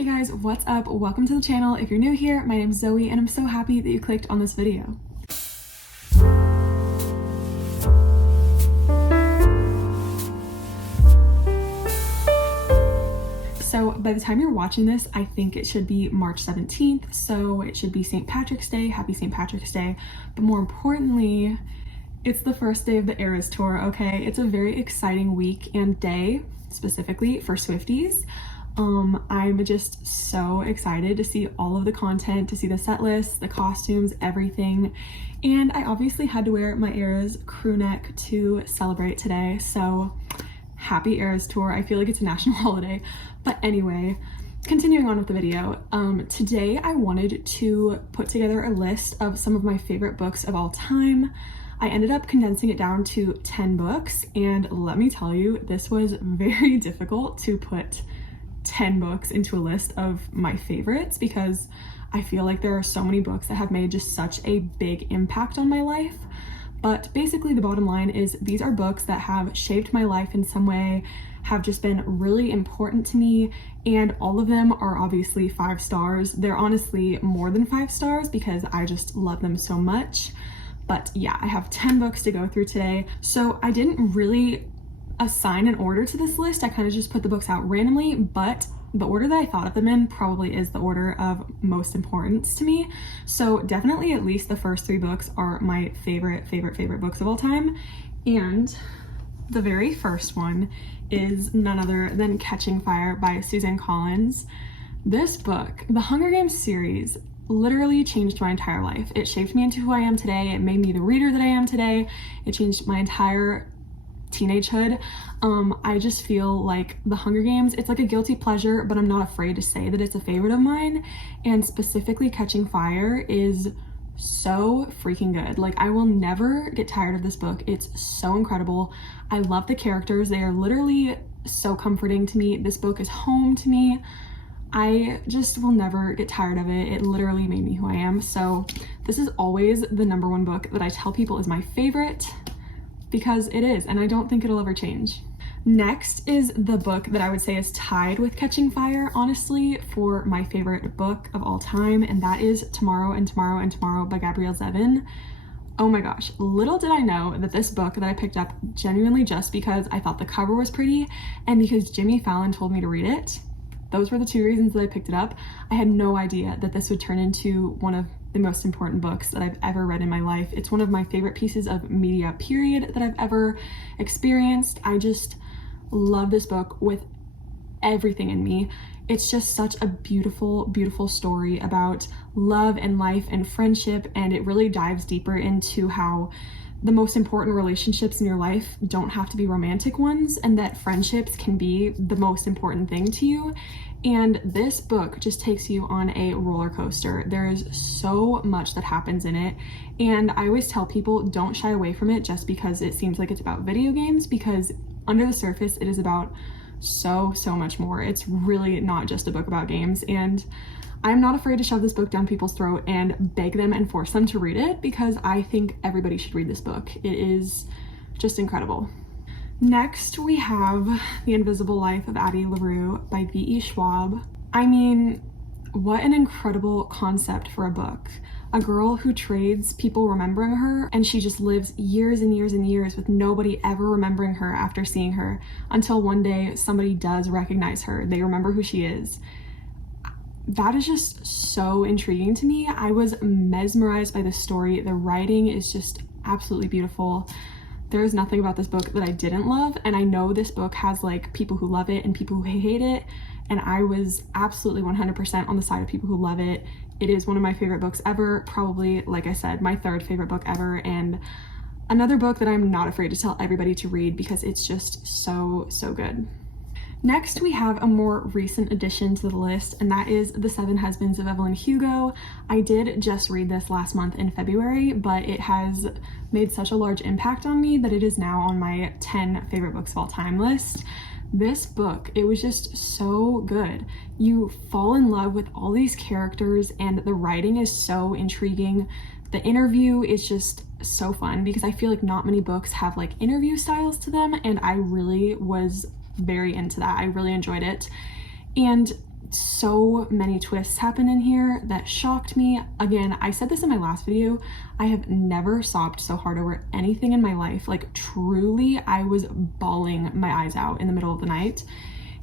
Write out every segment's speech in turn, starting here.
Hey guys, what's up? Welcome to the channel. If you're new here, my name's Zoe and I'm so happy that you clicked on this video. So by the time you're watching this, I think it should be March 17th, so it should be St. Patrick's Day. Happy St. Patrick's Day. But more importantly, it's the first day of the Eras Tour, okay? It's a very exciting week and day, specifically for Swifties. I'm just so excited to see all of the content, to see the set list, the costumes, everything. And I obviously had to wear my Eras crew neck to celebrate today, so happy Eras Tour. I feel like it's a national holiday. But anyway, continuing on with the video, today I wanted to put together a list of some of my favorite books of all time. I ended up condensing it down to 10 books, and let me tell you, this was very difficult to put 10 books into a list of my favorites because I feel like there are so many books that have made just such a big impact on my life. But basically the bottom line is these are books that have shaped my life in some way, have just been really important to me, and all of them are obviously 5 stars. They're honestly more than 5 stars because I just love them so much. But yeah, I have 10 books to go through today. So I didn't really assign an order to this list. I kind of just put the books out randomly, but the order that I thought of them in probably is the order of most importance to me. So definitely at least the first 3 books are my favorite books of all time. And the very first one is none other than Catching Fire by Suzanne Collins. This book, the Hunger Games series, literally changed my entire life. It shaped me into who I am today. It made me the reader that I am today. It changed my entire teenagehood. I just feel like the Hunger Games, it's like a guilty pleasure, but I'm not afraid to say that it's a favorite of mine. And specifically Catching Fire is so freaking good. Like, I will never get tired of this book. It's so incredible. I love the characters. They are literally so comforting to me. This book is home to me. I just will never get tired of it. It literally made me who I am. So this is always the #1 book that I tell people is my favorite, because it is, and I don't think it'll ever change. Next is the book that I would say is tied with Catching Fire, honestly, for my favorite book of all time, and that is Tomorrow and Tomorrow and Tomorrow by Gabrielle Zevin. Oh my gosh, little did I know that this book that I picked up genuinely just because I thought the cover was pretty and because Jimmy Fallon told me to read it. Those were the 2 reasons that I picked it up. I had no idea that this would turn into one of the most important books that I've ever read in my life. It's one of my favorite pieces of media, period, that I've ever experienced. I just love this book with everything in me. It's just such a beautiful, beautiful story about love and life and friendship, and it really dives deeper into how the most important relationships in your life don't have to be romantic ones, and that friendships can be the most important thing to you. And this book just takes you on a roller coaster. There is so much that happens in it, and I always tell people don't shy away from it just because it seems like it's about video games, because under the surface it is about so much more. It's really not just a book about games, and I'm not afraid to shove this book down people's throat and beg them and force them to read it because I think everybody should read this book. It is just incredible. Next, we have The Invisible Life of Addie LaRue by V.E. Schwab. I mean, what an incredible concept for a book. A girl who trades people remembering her, and she just lives years and years and years with nobody ever remembering her after seeing her, until one day somebody does recognize her. They remember who she is. That is just so intriguing to me. I was mesmerized by the story. The writing is just absolutely beautiful. There is nothing about this book that I didn't love, and I know this book has like people who love it and people who hate it, and I was absolutely 100% on the side of people who love it. It is one of my favorite books ever, probably, like I said, my 3rd favorite book ever, and another book that I'm not afraid to tell everybody to read because it's just so good. Next, we have a more recent addition to the list, and that is The 7 Husbands of Evelyn Hugo. I did just read this last month in February, but it has made such a large impact on me that it is now on my 10 favorite books of all time list. This book, it was just so good. You fall in love with all these characters, and the writing is so intriguing. The interview is just so fun because I feel like not many books have like interview styles to them, and I really was very into that. I really enjoyed it. And so many twists happen in here that shocked me. Again, I said this in my last video, I have never sobbed so hard over anything in my life. Like truly, I was bawling my eyes out in the middle of the night.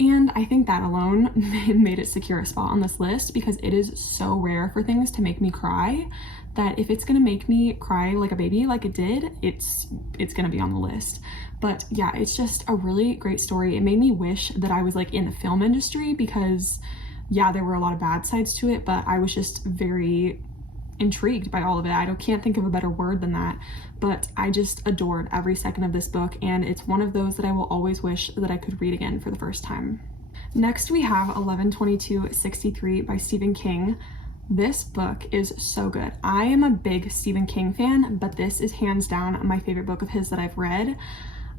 And I think that alone made it secure a spot on this list, because it is so rare for things to make me cry that if it's gonna make me cry like a baby like it did, it's gonna be on the list. But yeah, it's just a really great story. It made me wish that I was like in the film industry, because yeah, there were a lot of bad sides to it, but I was just very intrigued by all of it. I can't think of a better word than that, but I just adored every second of this book, and it's one of those that I will always wish that I could read again for the first time. Next, we have 11/22/63 by Stephen King. This book is so good. I am a big Stephen King fan, but this is hands down my favorite book of his that I've read.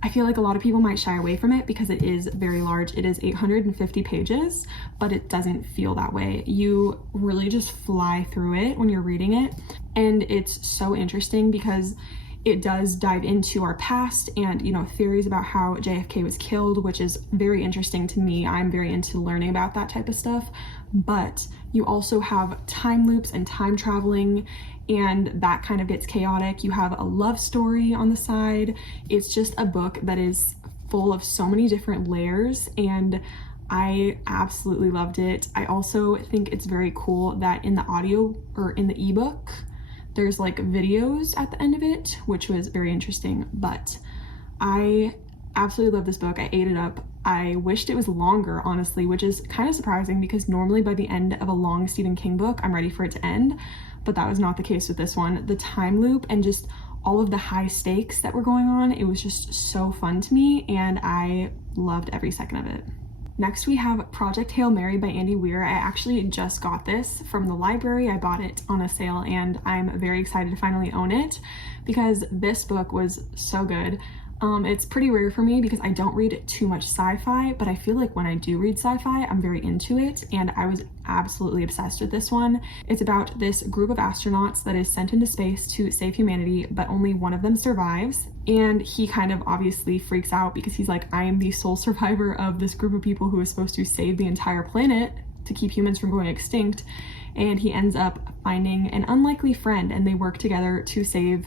I feel like a lot of people might shy away from it because it is very large. It is 850 pages, but it doesn't feel that way. You really just fly through it when you're reading it. And it's so interesting because it does dive into our past and, you know, theories about how JFK was killed, which is very interesting to me. I'm very into learning about that type of stuff. But you also have time loops and time traveling, and that kind of gets chaotic. You have a love story on the side. It's just a book that is full of so many different layers, and I absolutely loved it. I also think it's very cool that in the audio or in the ebook, there's like videos at the end of it, which was very interesting. But I absolutely love this book. I ate it up. I wished it was longer, honestly, which is kind of surprising because normally by the end of a long Stephen King book, I'm ready for it to end, but that was not the case with this one. The time loop and just all of the high stakes that were going on, it was just so fun to me, and I loved every second of it. Next, we have Project Hail Mary by Andy Weir. I actually just got this from the library. I bought it on a sale, and I'm very excited to finally own it because this book was so good. It's pretty rare for me because I don't read too much sci-fi, but I feel like when I do read sci-fi, I'm very into it, and I was absolutely obsessed with this one. It's about this group of astronauts that is sent into space to save humanity, but only one of them survives, and he kind of obviously freaks out because he's like, I am the sole survivor of this group of people who is supposed to save the entire planet to keep humans from going extinct, and he ends up finding an unlikely friend, and they work together to save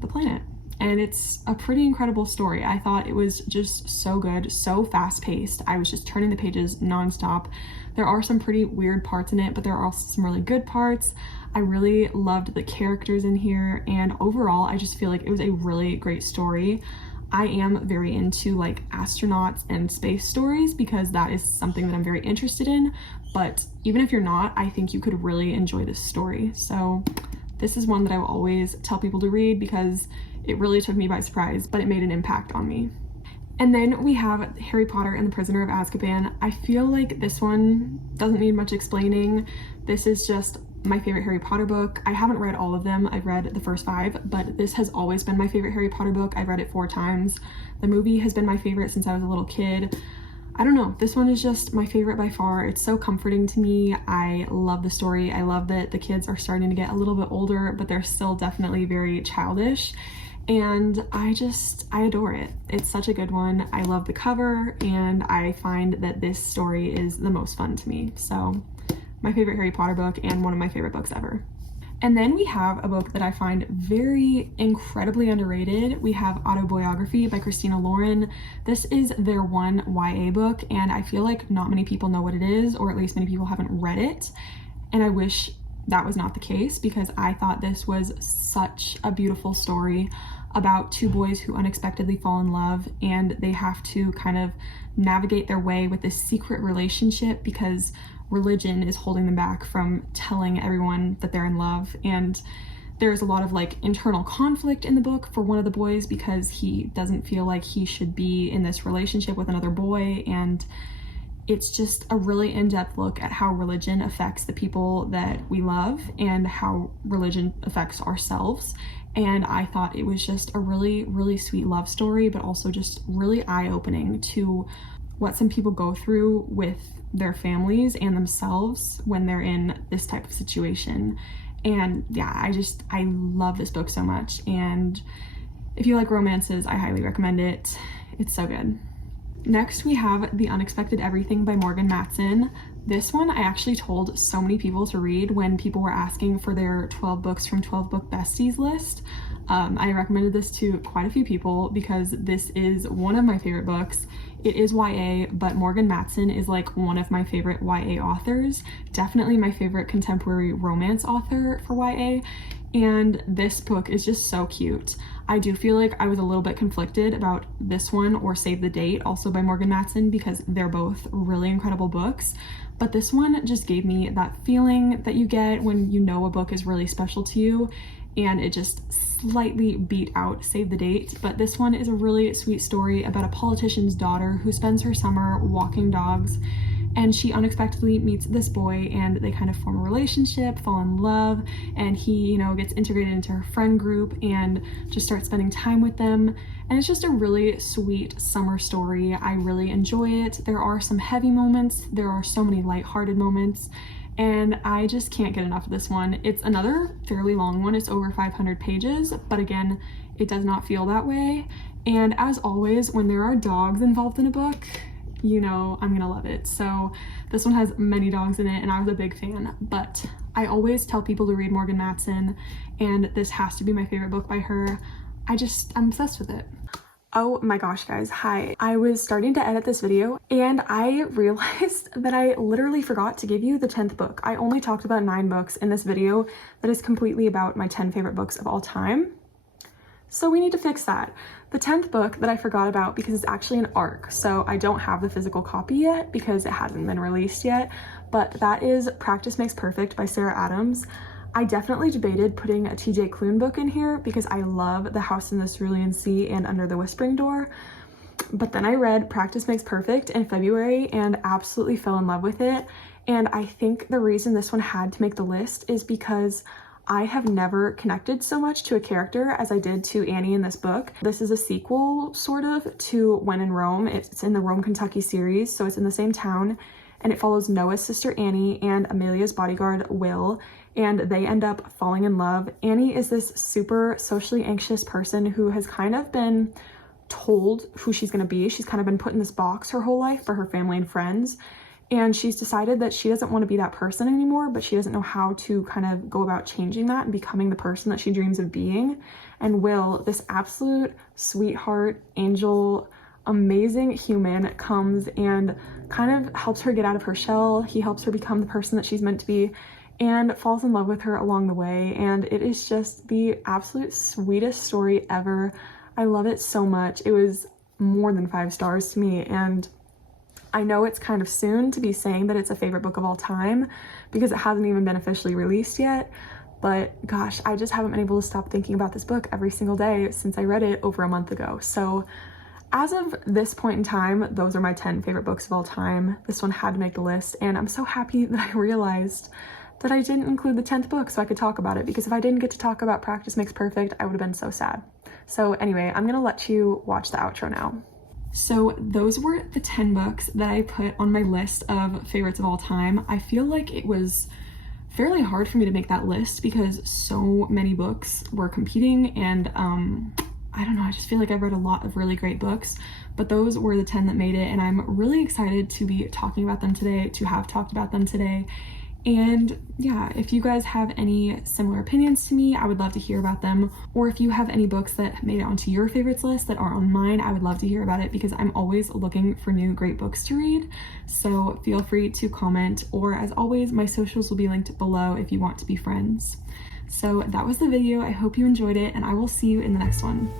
the planet. And it's a pretty incredible story. I thought it was just so good, so fast-paced. I was just turning the pages nonstop. There are some pretty weird parts in it, but there are also some really good parts. I really loved the characters in here, and overall, I just feel like it was a really great story. I am very into like astronauts and space stories because that is something that I'm very interested in, but even if you're not, I think you could really enjoy this story. So this is one that I will always tell people to read because it really took me by surprise, but it made an impact on me. And then we have Harry Potter and the Prisoner of Azkaban. I feel like this one doesn't need much explaining. This is just my favorite Harry Potter book. I haven't read all of them. I've read the first 5, but this has always been my favorite Harry Potter book. I've read it 4 times. The movie has been my favorite since I was a little kid. I don't know, this one is just my favorite by far. It's so comforting to me. I love the story. I love that the kids are starting to get a little bit older, but they're still definitely very childish. And I adore it. It's such a good one. I love the cover, and I find that this story is the most fun to me. So my favorite Harry Potter book and one of my favorite books ever. And then we have a book that I find very incredibly underrated. We have Autobiography by Christina Lauren. This is their one YA book, and I feel like not many people know what it is, or at least many people haven't read it. And I wish that was not the case because I thought this was such a beautiful story about 2 boys who unexpectedly fall in love, and they have to kind of navigate their way with this secret relationship because religion is holding them back from telling everyone that they're in love. And there's a lot of like internal conflict in the book for one of the boys because he doesn't feel like he should be in this relationship with another boy, and it's just a really in-depth look at how religion affects the people that we love and how religion affects ourselves. And I thought it was just a really, really sweet love story, but also just really eye-opening to what some people go through with their families and themselves when they're in this type of situation. And yeah, I love this book so much. And if you like romances, I highly recommend it. It's so good. Next, we have The Unexpected Everything by Morgan Matson. This one I actually told so many people to read when people were asking for their 12 books from 12 book besties list. I recommended this to quite a few people because this is one of my favorite books. It is YA, but Morgan Matson is like one of my favorite YA authors, definitely my favorite contemporary romance author for YA, and this book is just so cute. I do feel like I was a little bit conflicted about this one or Save the Date, also by Morgan Matson, because they're both really incredible books. But this one just gave me that feeling that you get when you know a book is really special to you, and it just slightly beat out Save the Date. But this one is a really sweet story about a politician's daughter who spends her summer walking dogs, and she unexpectedly meets this boy and they kind of form a relationship, fall in love, and he, you know, gets integrated into her friend group and just starts spending time with them. And it's just a really sweet summer story. I really enjoy it. There are some heavy moments, there are so many lighthearted moments, and I just can't get enough of this one. It's another fairly long one. It's over 500 pages, but again, it does not feel that way. And as always, when there are dogs involved in a book, you know I'm gonna love it. So this one has many dogs in it and I was a big fan, but I always tell people to read Morgan Matson, and this has to be my favorite book by her. I'm obsessed with it. Oh my gosh, guys, hi. I was starting to edit this video and I realized that I literally forgot to give you the 10th book. I only talked about 9 books in this video that is completely about my 10 favorite books of all time. So we need to fix that. The 10th book that I forgot about, because it's actually an ARC, so I don't have the physical copy yet because it hasn't been released yet, but that is Practice Makes Perfect by Sarah Adams. I definitely debated putting a TJ Klune book in here because I love The House in the Cerulean Sea and Under the Whispering Door, but then I read Practice Makes Perfect in February and absolutely fell in love with it. And I think the reason this one had to make the list is because I have never connected so much to a character as I did to Annie in this book. This is a sequel, sort of, to When in Rome. It's in the Rome, Kentucky series, so it's in the same town, and it follows Noah's sister Annie and Amelia's bodyguard Will, and they end up falling in love. Annie is this super socially anxious person who has kind of been told who she's gonna be. She's kind of been put in this box her whole life by her family and friends. And she's decided that she doesn't want to be that person anymore, but she doesn't know how to kind of go about changing that and becoming the person that she dreams of being. And Will, this absolute sweetheart, angel, amazing human, comes and kind of helps her get out of her shell. He helps her become the person that she's meant to be and falls in love with her along the way. And it is just the absolute sweetest story ever. I love it so much. It was more than 5 stars to me, and I know it's kind of soon to be saying that it's a favorite book of all time because it hasn't even been officially released yet, but gosh, I just haven't been able to stop thinking about this book every single day since I read it over a month ago. So as of this point in time, those are my 10 favorite books of all time. This one had to make the list, and I'm so happy that I realized that I didn't include the 10th book so I could talk about it, because if I didn't get to talk about Practice Makes Perfect, I would have been so sad. So anyway, I'm gonna let you watch the outro now. So those were the 10 books that I put on my list of favorites of all time. I feel like it was fairly hard for me to make that list because so many books were competing, and I don't know, I just feel like I've read a lot of really great books, but those were the 10 that made it, and I'm really excited to be talking about them today, to have talked about them today. And yeah, if you guys have any similar opinions to me, I would love to hear about them. Or if you have any books that made it onto your favorites list that are on mine, I would love to hear about it because I'm always looking for new great books to read. So feel free to comment, or as always, my socials will be linked below if you want to be friends. So that was the video. I hope you enjoyed it, and I will see you in the next one.